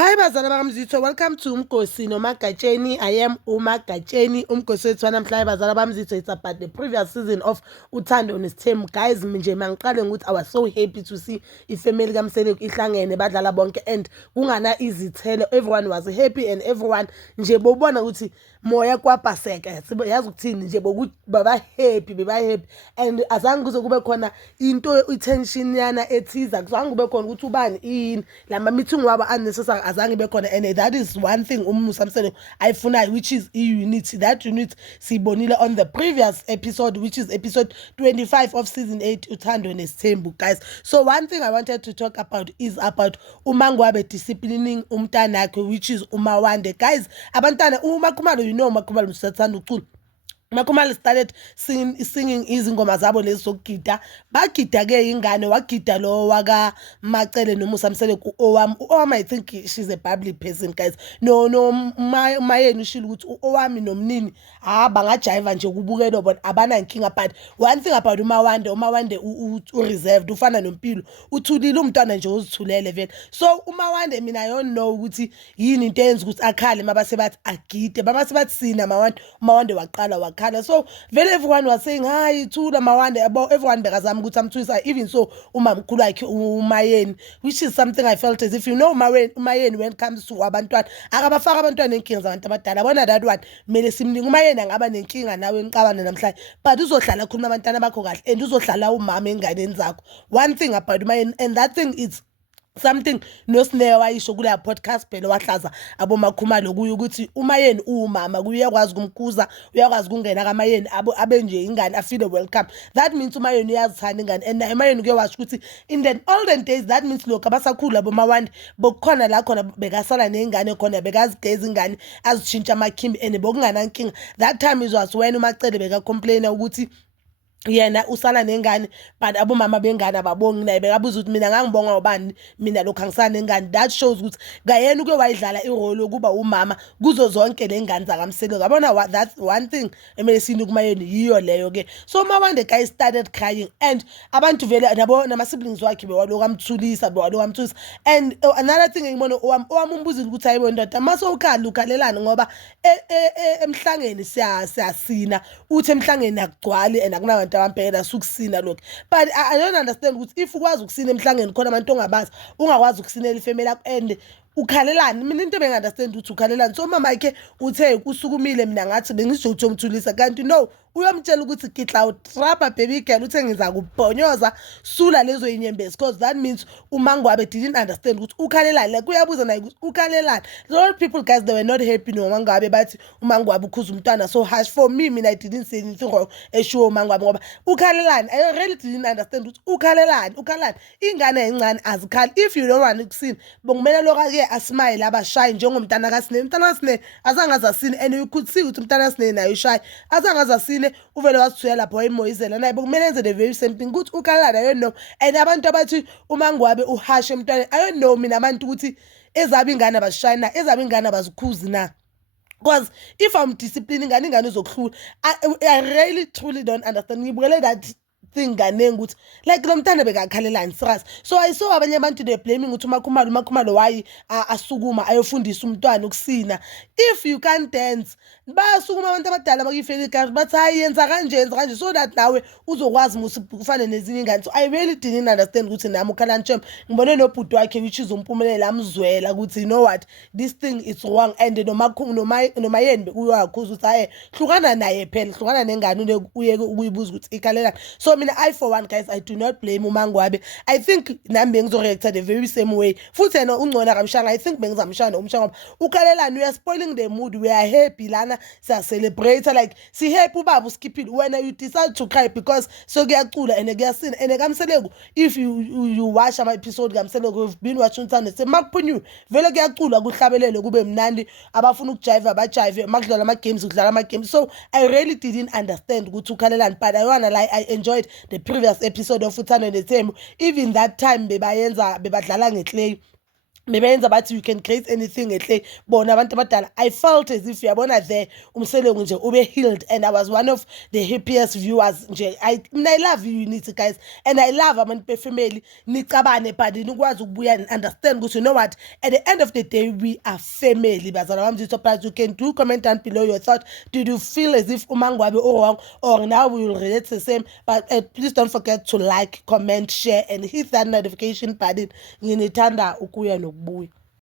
Hi bazala bamzitho, welcome to Umgosi noMagatsheni. I am uMagatsheni. Umgosi wethu namhlanje bazala bamzitho, it's about the previous season of Uthando Nesithembu. Guys, nje mangiqale ukuthi I was so happy to see ifamily kaMseleko ihlangene badlala bonke and kungana izithelo. Everyone was happy and everyone nje bobona ukuthi moya kwapaseka. Yazi ukuthini nje bokuthi baba happy and azange kuze kube khona into tension yana ethiza. Kuzange kube khona ukuthi ubani ini lama meeting wabo unnecessary azange bekhona, and that is one thing Samseleko ayifunayo, which is unity. That unity sibonile on the previous episode, which is episode 25 of season 8 Uthando Nesithembu. Guys, so one thing I wanted to talk about is about uMangwabe disciplining umntanakhe, which is uMawande. Guys, abantwana uMakhumalo, you know uMakhumalo usathanda ucula. Makhumalo started singing izingoma zabo lezi zokugida. Bagida-ke ingane, wagida lo waka Macele noMusamseleko owami. I think she's a bubbly person, guys. No mayeni ushilo ukuthi owami nomnini bangajiva nje kubukelo but abanankinga. But one thing about uMawande u-reserved, ufana noMpilo, uthulile umntwana nje uzithulele vele. So uMawande mina I don't know ukuthi yini into eyenza ukuthi akhale mabase bathi agide, bamase bathi sina uMawande waqala. So very everyone was saying hi to the Mawande, about everyone bekazama ukuthi amthulisa, even so umamkhulu wakhe uMayeni, which is something I felt as if, you know, Umayeni when it comes to abantwana akabafaka abantwana enkinga zabantu abadala. Bona that one mele simninga uMayeni angaba nenkinga nawe enqabane namhlanje, but uzohlala khuluma abantwana bakho kahle and uzohlala umama enganeni zakho. One thing about Umayeni, and that thing is something noSnare wayisho kule podcast phela wahlaza aboMakhumalo kuye ukuthi uMayeni umama uyakwazi ukumkhuza, uyakwazi ukungena kaMayeni abe nje ingane afile welcome. That means uMayeni uyazithanda ingane, and uMayeni kuye washo ukuthi in the olden days, that means lokho abasakhula aboMawande bokukhona la khona bekasala nengane khona bekazigeza ingane azitshintsha amakhimbi and bokunganankinga. That time is was when uMacele beka complain ukuthi yena usala nengane but abomama bengane ababongi naye bekabuza ukuthi mina ngangibonga ubani, mina lokho angisana nengane. That shows ukuthi ngayena uke wayidlala irole yokuba umama kuzo zonke lengane zakaMseleko. Yabona, that's one thing emele sini kuMayeni yiyo leyo ke. So Mawande guy started crying and abantu vele nabo nama siblings wakhe bewaloku amthulisa. And another thing engibona owamumbuza ukuthi hayibo ndoda maso ukhalelana ngoba emhlangeni siyasina, uthi emhlangeni akugcwali and akunabantu abampela sukusina lokho. But I don't understand ukuthi if ukwazi ukusina emhlangeni khona abantu ongabazi ungakwazi ukusinela ifamily yakho and ukhalelani. Mina into bengi-understand ukuthi ukhalelani. So mama yakhe uthe usukumile, mina ngathi bengisho ukuthi umthulisa, kanti no, uyamtshela ukuthi gidla utrapha baby girl, uthe ngiza kubhonyoza sula lezo inyembezi, because that means uMangwabe didn't understand ukuthi ukhalelani. Like uyabuza naye ukuthi ukhalelani. A lot of people, guys, they were not happy no Mangwabe bathi uMangwabe ukhuza umntwana so harsh. For me, I didn't say anything wrong esho uMangwabe ngoba ukhalelani. I really didn't understand ukuthi ukhalelani ingane encane azikhali. If you don't want ukusina bokumele lokake asmile abashayi njengomntana kaSine. Umntana kaSine azange azasine, and you could see ukuthi umntana kaSine naye ushayi azange azasine, uvele wasithuya lapho wayimoyizela naye bokumele enze the very same thing. Ukuthi ukhalelani I don't know. And abantu abathi uMangwabe uhashe emntwana, I don't know mina abantu ukuthi ezabe ingane abazishayina, ezabe ingane abazikhuzi na. Because if I'm disciplining ingane zokuhlula, I really truly don't understand. Ngibukele that thing ganeng ukuthi like lo mntana bekakhalelani serious. So I saw abanye abantu they blaming ukuthi uMakhumalo why asukuma ayofundisa umntwana ukusina. If you can't dance basukuma abantu abadala bakuyifeli kahle bathi hayi yenza kanje so that nawe uzokwazi kufane nezinye ingane. So I really didn't understand ukuthi nami uKhalani ngibone nobhuti wakhe which is uMpumelelo amzwela ukuthi you know what, this thing is wrong, and noMayeni uyakhuza ukuthi hayi hlukana naye phela, hlukana nengane uyeke ukuyibuza ukuthi ikhalelani. So I for one, guys, I do not blame uMangwabe. I think nami bengizoreacta the very same way. Futhi yena ungcona kamshanga, I think bengizamshana umshanga. Ukhalelani, we are spoiling the mood. We are happy lana, siya celebrate, like si happy ubaba uskipping when you decide to cry because so kuyacula and kuyasina. And kaMseleko, if you watch my episode kaMseleko, we've been watching Uthando Nesithembu, makuphunyu vele kuyacula kuhlabelele kube mnandi, abafuna ukujive abajive, makudlala ama-games kudlala ama-games. So I really didn't understand ukuthi ukhalelani, but I wanna lie, I enjoyed the previous episode of Uthando Nesithembu. Even that time bebadlala ngeClay, bebenza bathi you can create anything ehle bona abantu abadala. I felt as if uyabona there umselengu nje ube healed, and I was one of the happiest viewers nje. I love you Unity guys, and I love abantu befamily nicabane but nikwazi ukubuya and understand ukuthi you know what, at the end of the day we are family bazala bami. But you can do comment down below your thought. Did you feel as if umangwabe or wrong, or now we will relate the same? But please don't forget to like, comment, share and hit that notification button. Nginithanda ukuya nokubuya.